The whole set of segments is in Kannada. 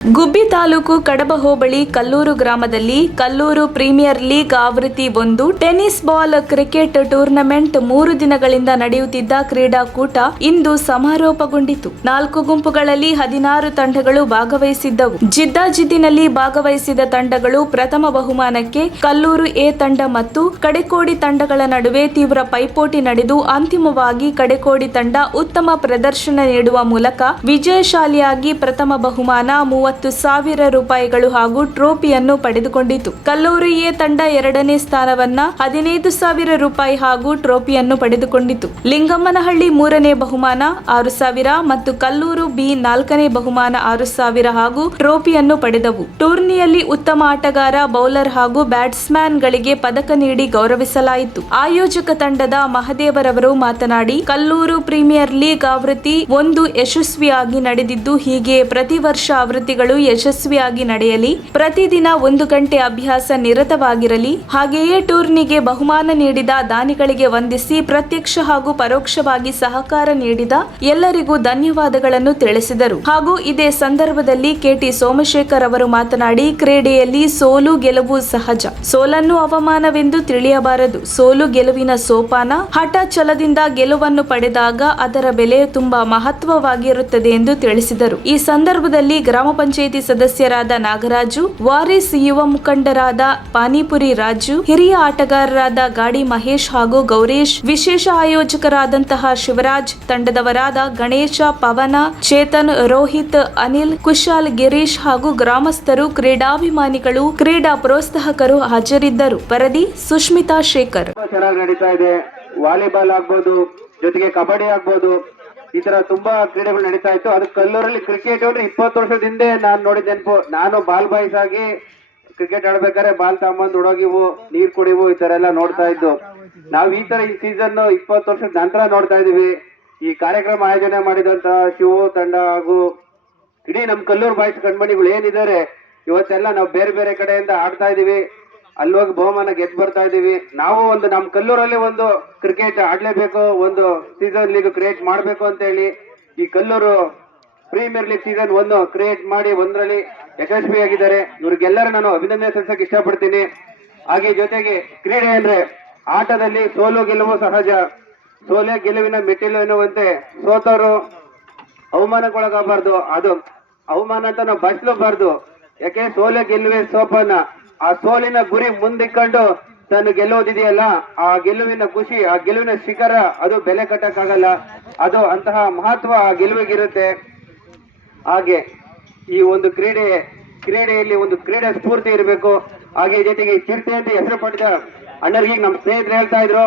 ಗುಬ್ಬಿ ತಾಲೂಕು ಕಡಬ ಹೋಬಳಿ ಕಲ್ಲೂರು ಗ್ರಾಮದಲ್ಲಿ ಕಲ್ಲೂರು ಪ್ರೀಮಿಯರ್ ಲೀಗ್ ಆವೃತ್ತಿ 1 ಟೆನ್ನಿಸ್ ಬಾಲ್ ಕ್ರಿಕೆಟ್ ಟೂರ್ನಮೆಂಟ್ 3 ದಿನಗಳಿಂದ ನಡೆಯುತ್ತಿದ್ದ ಕ್ರೀಡಾಕೂಟ ಇಂದು ಸಮಾರೋಪಗೊಂಡಿತು. 4 ಗುಂಪುಗಳಲ್ಲಿ 16 ತಂಡಗಳು ಭಾಗವಹಿಸಿದ್ದವು. ಜಿದ್ದಾಜಿದ್ದಿನಲ್ಲಿ ಭಾಗವಹಿಸಿದ ತಂಡಗಳು ಪ್ರಥಮ ಬಹುಮಾನಕ್ಕೆ ಕಲ್ಲೂರು ಎ ತಂಡ ಮತ್ತು ಕಡೆಕೋಡಿ ತಂಡಗಳ ನಡುವೆ ತೀವ್ರ ಪೈಪೋಟಿ ನಡೆದು ಅಂತಿಮವಾಗಿ ಕಡೆಕೋಡಿ ತಂಡ ಉತ್ತಮ ಪ್ರದರ್ಶನ ನೀಡುವ ಮೂಲಕ ವಿಜಯಶಾಲಿಯಾಗಿ ಪ್ರಥಮ ಬಹುಮಾನ 30,000 ರೂಪಾಯಿಗಳು ಹಾಗೂ ಟ್ರೋಫಿಯನ್ನು ಪಡೆದುಕೊಂಡಿತು. ಕಲ್ಲೂರು ಎ ತಂಡ ಎರಡನೇ ಸ್ಥಾನವನ್ನ 15,000 ರೂಪಾಯಿ ಹಾಗೂ ಟ್ರೋಫಿಯನ್ನು ಪಡೆದುಕೊಂಡಿತು. ಲಿಂಗಮ್ಮನಹಳ್ಳಿ ಮೂರನೇ ಬಹುಮಾನ 6,000 ಮತ್ತು ಕಲ್ಲೂರು ಬಿ 4ನೇ ಬಹುಮಾನ 6,000 ಹಾಗೂ ಟ್ರೋಫಿಯನ್ನು ಪಡೆದವು. ಟೂರ್ನಿಯಲ್ಲಿ ಉತ್ತಮ ಆಟಗಾರ, ಬೌಲರ್ ಹಾಗೂ ಬ್ಯಾಟ್ಸ್ಮನ್ ಗಳಿಗೆ ಪದಕ ನೀಡಿ ಗೌರವಿಸಲಾಯಿತು. ಆಯೋಜಕ ತಂಡದ ಮಹದೇವರವರು ಮಾತನಾಡಿ, ಕಲ್ಲೂರು ಪ್ರೀಮಿಯರ್ ಲೀಗ್ ಆವೃತ್ತಿ 1 ಯಶಸ್ವಿಯಾಗಿ ನಡೆದಿದ್ದು ಹೀಗೆ ಪ್ರತಿ ವರ್ಷ ಆವೃತ್ತಿಗಳು ಯಶಸ್ವಿಯಾಗಿ ನಡೆಯಲಿ, ಪ್ರತಿದಿನ 1 ಗಂಟೆ ಅಭ್ಯಾಸ ನಿರತವಾಗಿರಲಿ, ಹಾಗೆಯೇ ಟೂರ್ನಿಗೆ ಬಹುಮಾನ ನೀಡಿದ ದಾನಿಗಳಿಗೆ ವಂದಿಸಿ ಪ್ರತ್ಯಕ್ಷ ಹಾಗೂ ಪರೋಕ್ಷವಾಗಿ ಸಹಕಾರ ನೀಡಿದ ಎಲ್ಲರಿಗೂ ಧನ್ಯವಾದಗಳನ್ನು ತಿಳಿಸಿದರು. ಹಾಗೂ ಇದೇ ಸಂದರ್ಭದಲ್ಲಿ ಕೆಟಿ ಸೋಮಶೇಖರ್ ಅವರು ಮಾತನಾಡಿ, ಕ್ರೀಡೆಯಲ್ಲಿ ಸೋಲು ಗೆಲುವು ಸಹಜ, ಸೋಲನ್ನು ಅವಮಾನವೆಂದು ತಿಳಿಯಬಾರದು, ಸೋಲು ಗೆಲುವಿನ ಸೋಪಾನ, ಹಠ ಛಲದಿಂದ ಗೆಲುವನ್ನು ಪಡೆದಾಗ ಅದರ ಬೆಲೆ ತುಂಬಾ ಮಹತ್ವವಾಗಿರುತ್ತದೆ ಎಂದು ತಿಳಿಸಿದರು. ಈ ಸಂದರ್ಭದಲ್ಲಿ ಗ್ರಾಮ ಪಂಚಾಯಿತಿ ಸದಸ್ಯರಾದ ನಾಗರಾಜು, ವಾರಿಸ್ ಯುವ ಮುಖಂಡರಾದ ಪಾನಿಪುರಿ ರಾಜು, ಹಿರಿಯ ಆಟಗಾರರಾದ ಗಾಡಿ ಮಹೇಶ್ ಹಾಗೂ ಗೌರೇಶ್, ವಿಶೇಷ ಆಯೋಜಕರಾದಂತಹ ಶಿವರಾಜ್, ತಂಡದವರಾದ ಗಣೇಶ, ಪವನ, ಚೇತನ್, ರೋಹಿತ್, ಅನಿಲ್, ಕುಶಾಲ್, ಗಿರೀಶ್ ಹಾಗೂ ಗ್ರಾಮಸ್ಥರು, ಕ್ರೀಡಾಭಿಮಾನಿಗಳು, ಕ್ರೀಡಾ ಪ್ರೋತ್ಸಾಹಕರು ಹಾಜರಿದ್ದರು. ವರದಿ ಸುಷ್ಮಿತಾ ಶೇಖರ್. ಚೆನ್ನಾಗಿ ನಡೀತಾ ಇದೆ. ವಾಲಿಬಾಲ್ ಆಗ್ಬೋದು, ಜೊತೆಗೆ ಕಬಡ್ಡಿ ಆಗ್ಬೋದು, ಈ ತರ ತುಂಬಾ ಕ್ರೀಡೆಗಳು ನಡೀತಾ ಇತ್ತು. ಅದು ಕಲ್ಲೂರಲ್ಲಿ ಕ್ರಿಕೆಟ್ ಅಂದ್ರೆ 20 ವರ್ಷದ ಹಿಂದೆ ನಾನು ನೋಡಿದ ನೆನಪು. ನಾನು ಬಾಲ್ ಬಾಯ್ಸ್ ಆಗಿ ಕ್ರಿಕೆಟ್ ಆಡ್ಬೇಕಾದ್ರೆ ಬಾಲ್ ತಗೊಂಬಂದು ಹುಡೋಗಿವು, ನೀರ್ ಕುಡಿವು, ಈ ತರ ಎಲ್ಲ ನೋಡ್ತಾ ಇದ್ದು. ನಾವ್ ಈ ತರ ಈ ಸೀಸನ್ 20 ವರ್ಷದ ನಂತರ ನೋಡ್ತಾ ಇದೀವಿ. ಈ ಕಾರ್ಯಕ್ರಮ ಆಯೋಜನೆ ಮಾಡಿದಂತ ಶಿವ ತಂಡ ಹಾಗೂ ಇಡೀ ನಮ್ ಕಲ್ಲೂರು ಬಾಯ್ಸ್ ಕಣ್ಮಣಿಗಳು ಏನಿದ್ದಾರೆ, ಇವತ್ತೆಲ್ಲ ನಾವು ಬೇರೆ ಬೇರೆ ಕಡೆಯಿಂದ ಆಡ್ತಾ ಇದೀವಿ. ಅಲ್ಲೋಗಿ ಬಹುಮಾನ ಗೆದ್ದು ಬರ್ತಾ ಇದೀವಿ. ನಾವು ಒಂದು ನಮ್ ಕಲ್ಲೂರಲ್ಲಿ ಒಂದು ಕ್ರಿಕೆಟ್ ಆಡ್ಲೇಬೇಕು, ಒಂದು ಸೀಸನ್ ಲೀಗ್ ಕ್ರಿಯೇಟ್ ಮಾಡ್ಬೇಕು ಅಂತ ಹೇಳಿ ಈ Kalluru premier league season 1 create ಮಾಡಿ 1ರಲ್ಲಿ ಯಶಸ್ವಿಯಾಗಿದ್ದಾರೆ. ಇವ್ರಿಗೆಲ್ಲರೂ ನಾನು ಅಭಿನಂದನೆ ಸಲ್ಲಿಸಕ್ಕೆ ಇಷ್ಟಪಡ್ತೀನಿ. ಹಾಗೆ ಜೊತೆಗೆ ಕ್ರೀಡೆ ಅಂದ್ರೆ ಆಟದಲ್ಲಿ ಸೋಲು ಗೆಲುವು ಸಹಜ, ಸೋಲೆ ಗೆಲುವಿನ ಮೆಟ್ಟಿಲು ಎನ್ನುವಂತೆ ಸೋತವರು ಅವಮಾನಕ್ಕೊಳಗಾಗಬಾರ್ದು. ಅದು ಅವಮಾನ ಅಂತ ನಾವು ಬಯಸಲೂಬಾರ್ದು. ಯಾಕೆ ಸೋಲೆ ಗೆಲುವೆ ಸೋಪಾನ. ಆ ಸೋಲಿನ ಗುರಿ ಮುಂದಿಕ್ಕೊಂಡು ತಾನು ಗೆಲ್ಲೋದಿದೆಯಲ್ಲ, ಆ ಗೆಲುವಿನ ಖುಷಿ, ಆ ಗೆಲುವಿನ ಶಿಖರ ಅದು ಬೆಲೆ ಕಟ್ಟಕ್ಕಾಗಲ್ಲ. ಅದು ಅಂತಹ ಮಹತ್ವ ಆ ಗೆಲುವಿಗಿರುತ್ತೆ. ಹಾಗೆ ಈ ಒಂದು ಕ್ರೀಡೆಯಲ್ಲಿ ಒಂದು ಕ್ರೀಡಾ ಸ್ಫೂರ್ತಿ ಇರಬೇಕು. ಹಾಗೆ ಜೊತೆಗೆ ಚಿರತೆ ಅಂತ ಹೆಸರು ಪಡೆದ ಅಣ್ಣರಿಗೆ ನಮ್ಮ ಸ್ನೇಹಿತರು ಹೇಳ್ತಾ ಇದ್ರು,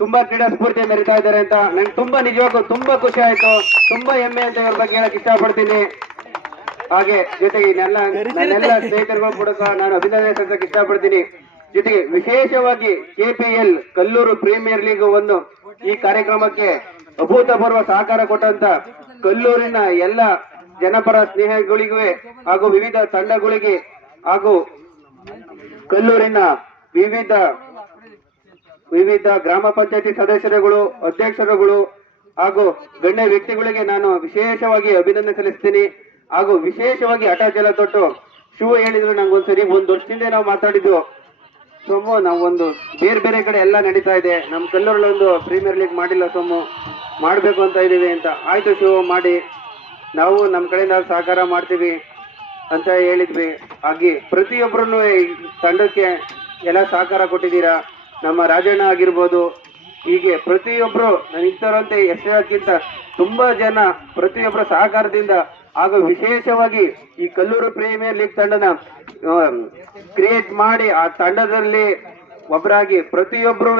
ತುಂಬಾ ಕ್ರೀಡಾ ಸ್ಫೂರ್ತಿ ಮೆರಿತಾ ಇದ್ದಾರೆ ಅಂತ. ನಂಗೆ ತುಂಬಾ ನಿಜವಾಗೂ ತುಂಬಾ ಖುಷಿ ಆಯ್ತು, ತುಂಬಾ ಹೆಮ್ಮೆ ಅಂತ ಇವ್ರ ಬಗ್ಗೆ ಹೇಳಕ್ ಇಷ್ಟಪಡ್ತೀನಿ. ಹಾಗೆ ಜೊತೆಗೆ ನನ್ನೆಲ್ಲ ಸ್ನೇಹಿತರುಗಳು ಕೂಡ ನಾನು ಅಭಿನಂದನೆ ಸಲ್ಲಿಸಕ್ಕೆ ಇಷ್ಟಪಡ್ತೀನಿ. ಜೊತೆಗೆ ವಿಶೇಷವಾಗಿ ಕೆಪಿಎಲ್ ಕಲ್ಲೂರು ಪ್ರೀಮಿಯರ್ ಲೀಗ್ 1 ಈ ಕಾರ್ಯಕ್ರಮಕ್ಕೆ ಅಭೂತಪೂರ್ವ ಸಹಕಾರ ಕೊಟ್ಟಂತ ಕಲ್ಲೂರಿನ ಎಲ್ಲ ಜನಪರ ಸ್ನೇಹಿಗಳಿಗೂ ಹಾಗೂ ವಿವಿಧ ತಂಡಗಳಿಗೆ ಹಾಗೂ ಕಲ್ಲೂರಿನ ವಿವಿಧ ಗ್ರಾಮ ಪಂಚಾಯತಿ ಸದಸ್ಯರುಗಳು, ಅಧ್ಯಕ್ಷರುಗಳು ಹಾಗೂ ಗಣ್ಯ ವ್ಯಕ್ತಿಗಳಿಗೆ ನಾನು ವಿಶೇಷವಾಗಿ ಅಭಿನಂದನೆ ಸಲ್ಲಿಸ್ತೀನಿ. ಹಾಗೂ ವಿಶೇಷವಾಗಿ ಹಠ ಛಲ ತೊಟ್ಟು ಶಿವ ಹೇಳಿದ್ರು ನಂಗೊಂದ್ಸರಿ 1 ವರ್ಷದಿಂದ ನಾವು ಮಾತಾಡಿದ್ವು, ಸೋಮು ನಾವು ಒಂದು ಬೇರೆ ಬೇರೆ ಕಡೆ ಎಲ್ಲ ನಡೀತಾ ಇದೆ, ನಮ್ ಕಲ್ಲೂರಲ್ಲಿ ಒಂದು ಪ್ರೀಮಿಯರ್ ಲೀಗ್ ಮಾಡಿಲ್ಲ ಸೋಮು, ಮಾಡ್ಬೇಕು ಅಂತ ಇದೀವಿ ಅಂತ. ಆಯ್ತು ಶಿವ ಮಾಡಿ, ನಾವು ನಮ್ ಕಡೆಯಿಂದ ಸಹಕಾರ ಮಾಡ್ತೀವಿ ಅಂತ ಹೇಳಿದ್ವಿ. ಹಾಗೆ ಪ್ರತಿಯೊಬ್ಬರನ್ನು ಈ ತಂಡಕ್ಕೆ ಎಲ್ಲ ಸಹಕಾರ ಕೊಟ್ಟಿದ್ದೀರಾ. ನಮ್ಮ ರಾಜಣ್ಣ ಆಗಿರ್ಬೋದು, ಹೀಗೆ ಪ್ರತಿಯೊಬ್ರು ಇಂಥವ್ರಂತೆ ಎಷ್ಟಕ್ಕಿಂತ ತುಂಬಾ ಜನ ಪ್ರತಿಯೊಬ್ಬರ ಸಹಕಾರದಿಂದ ಹಾಗೂ ವಿಶೇಷವಾಗಿ ಈ ಕಲ್ಲೂರು ಪ್ರೀಮಿಯರ್ ಲೀಗ್ ತಂಡನ ಕ್ರಿಯೇಟ್ ಮಾಡಿ ಆ ತಂಡದಲ್ಲಿ ಒಬ್ಬರಾಗಿ ಪ್ರತಿಯೊಬ್ಬರೂ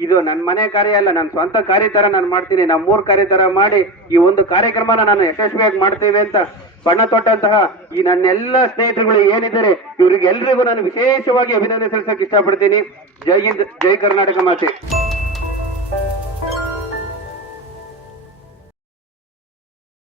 ಇದು ನನ್ನ ಮನೆ ಕಾರ್ಯ ಅಲ್ಲ, ನನ್ನ ಸ್ವಂತ ಕಾರ್ಯ ತರ ನಾನು ಮಾಡ್ತೀನಿ, ನಮ್ಮ 3 ಕಾರ್ಯ ತರ ಮಾಡಿ ಈ ಒಂದು ಕಾರ್ಯಕ್ರಮನ ನಾನು ಯಶಸ್ವಿಯಾಗಿ ಮಾಡ್ತೇವೆ ಅಂತ ಬಣ್ಣ ತೊಟ್ಟಂತಹ ಈ ನನ್ನೆಲ್ಲ ಸ್ನೇಹಿತರುಗಳು ಏನಿದ್ದಾರೆ ಇವರಿಗೆಲ್ಲರಿಗೂ ನಾನು ವಿಶೇಷವಾಗಿ ಅಭಿನಂದನೆ ಸಲ್ಲಿಸಕ್ಕೆ ಇಷ್ಟಪಡ್ತೀನಿ. ಜೈ ಹಿಂದ್, ಜೈ ಕರ್ನಾಟಕ ಮಾತೆ.